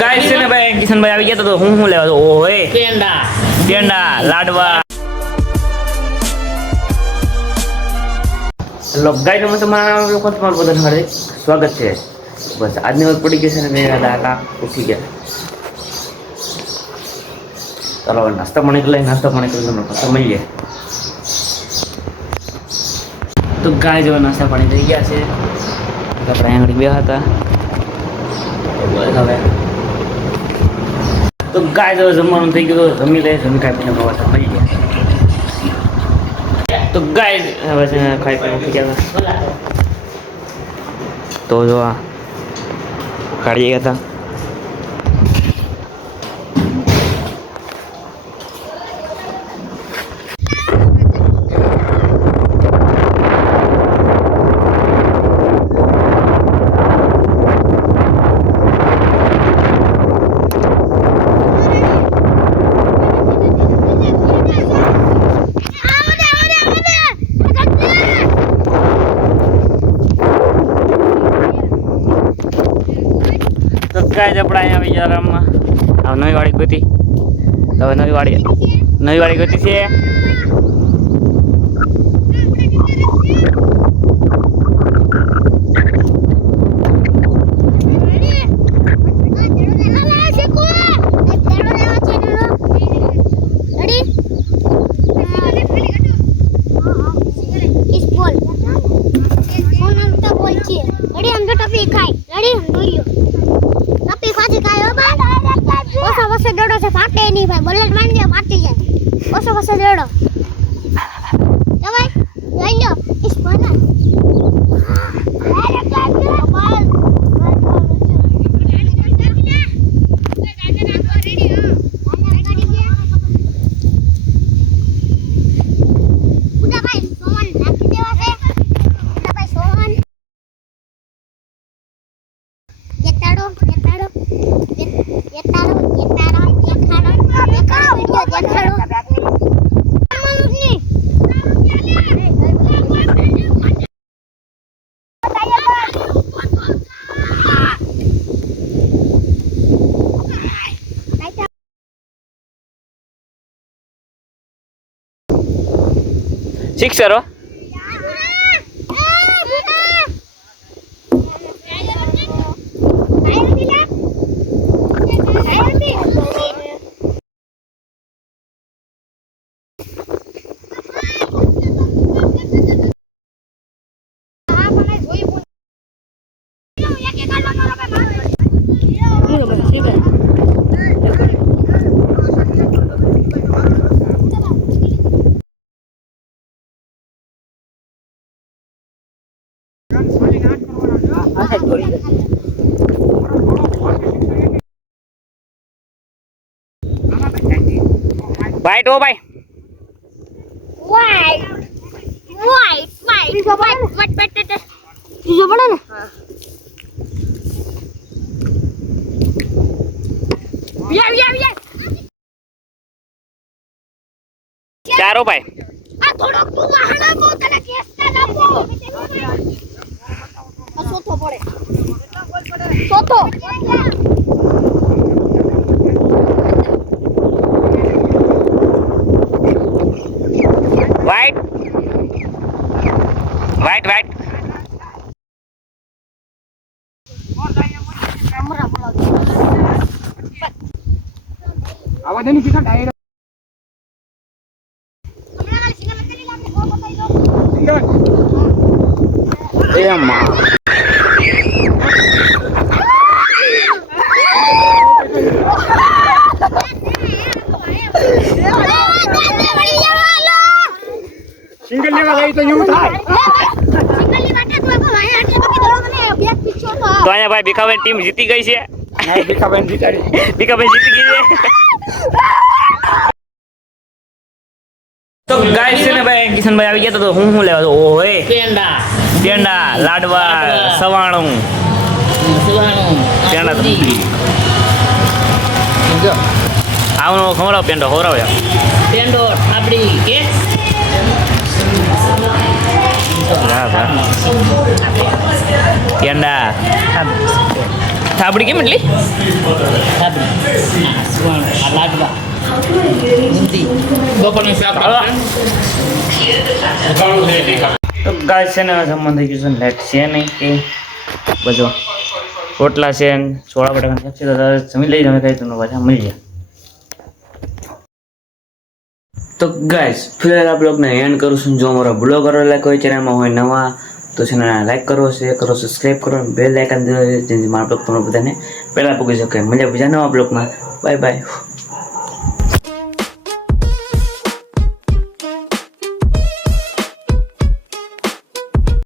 Guys છે ને ભાઈ કિશનભાઈ આવી ગયા તો હું લેવા તો ઓય પેંડા લાડવા. હેલો ગાઈસ, હું તમારા લોકો તમારું બધાનું હાર્દિક સ્વાગત છે. બસ આજની વાત પડી ગઈ છે ને મેં આખા ઉઠી ગયા. ચાલો નાસ્તા પાણી કરી નાસ્તા પાણી કરી પાછા મળીએ. તો ગાય જેવા નાસ્તા પાણી થઈ ગયા છે. આપણે અહીંયા બે હતા હવે તો ગાય જેવો જમવાનું થઈ ગયું. જમી લે જમી ખાઈ પીને પાછા મળી ગયા. તો ગાય હવે છે ખાઈ પીને ઉઠી ગયા. તો જો આ કાઢી ગયા હતા. ગાય આપણે અહીંયા આવી જવામાં હવે નવી વાડી ગોતી. હવે નવી વાડી ગોતી છે. बुलेट मान दिया फाटी जाए ओसो ओसो देड़ो दवाई लई लो इस बना अरे काट कमाल શિક્ષરો वाइट हो भाई white white white white white white जो बड़ा ना या चारो भाई आ थोड़ो तू महाना बोतल केसता लापो आ सोथो पड़े सोथो वाइट वाइट वाइट आवाज नहीं कितना डायरेक्ट ए अम्मा सिंगल लेवा गई तो यूं था तो અહીંયા ભાઈ ભીખાભાઈ ટીમ જીતી ગઈ છે. नहीं भीखाबेन जीताड़ी ભીખાભાઈ જીતી ગઈ છે. તો ગાઈસ છે ને ભાઈ કિશનભાઈ આવી ગયા તો હું લેવા તો ઓય પેંડા લાડવા સવાણું પેંડા આવનો ખવડાવ પેંડો હોરાવ પેંડો થાબડી કે પેંડા થાબડી કેમ એટલી થાબડી આ લાડવા બુંદી બપોરનું શાક તો ગાય છે ને જમવાનું થઈ ગયું છે લાઈટ છે નહીં કે બધો રોટલા છે ને સોળા બટાકા છે તો જમી લઈ જમે કઈ તમને પાછા મળી જાય તો ગાઈસ ફિલહાલ આપ લોકોને એન્ડ કરું છું જો અમારો બ્લોગ કરેલા કોઈ ચેનલમાં હોય નવા તો ચેનલને લાઈક કરો શેર કરો સબસ્ક્રાઈબ કરો બેલ આઇકન દબાવો જેથી મારા બ્લોગ તમને બધાને પહેલાં પૂગી શકે મજા બીજા નવા બ્લોગમાં બાય બાય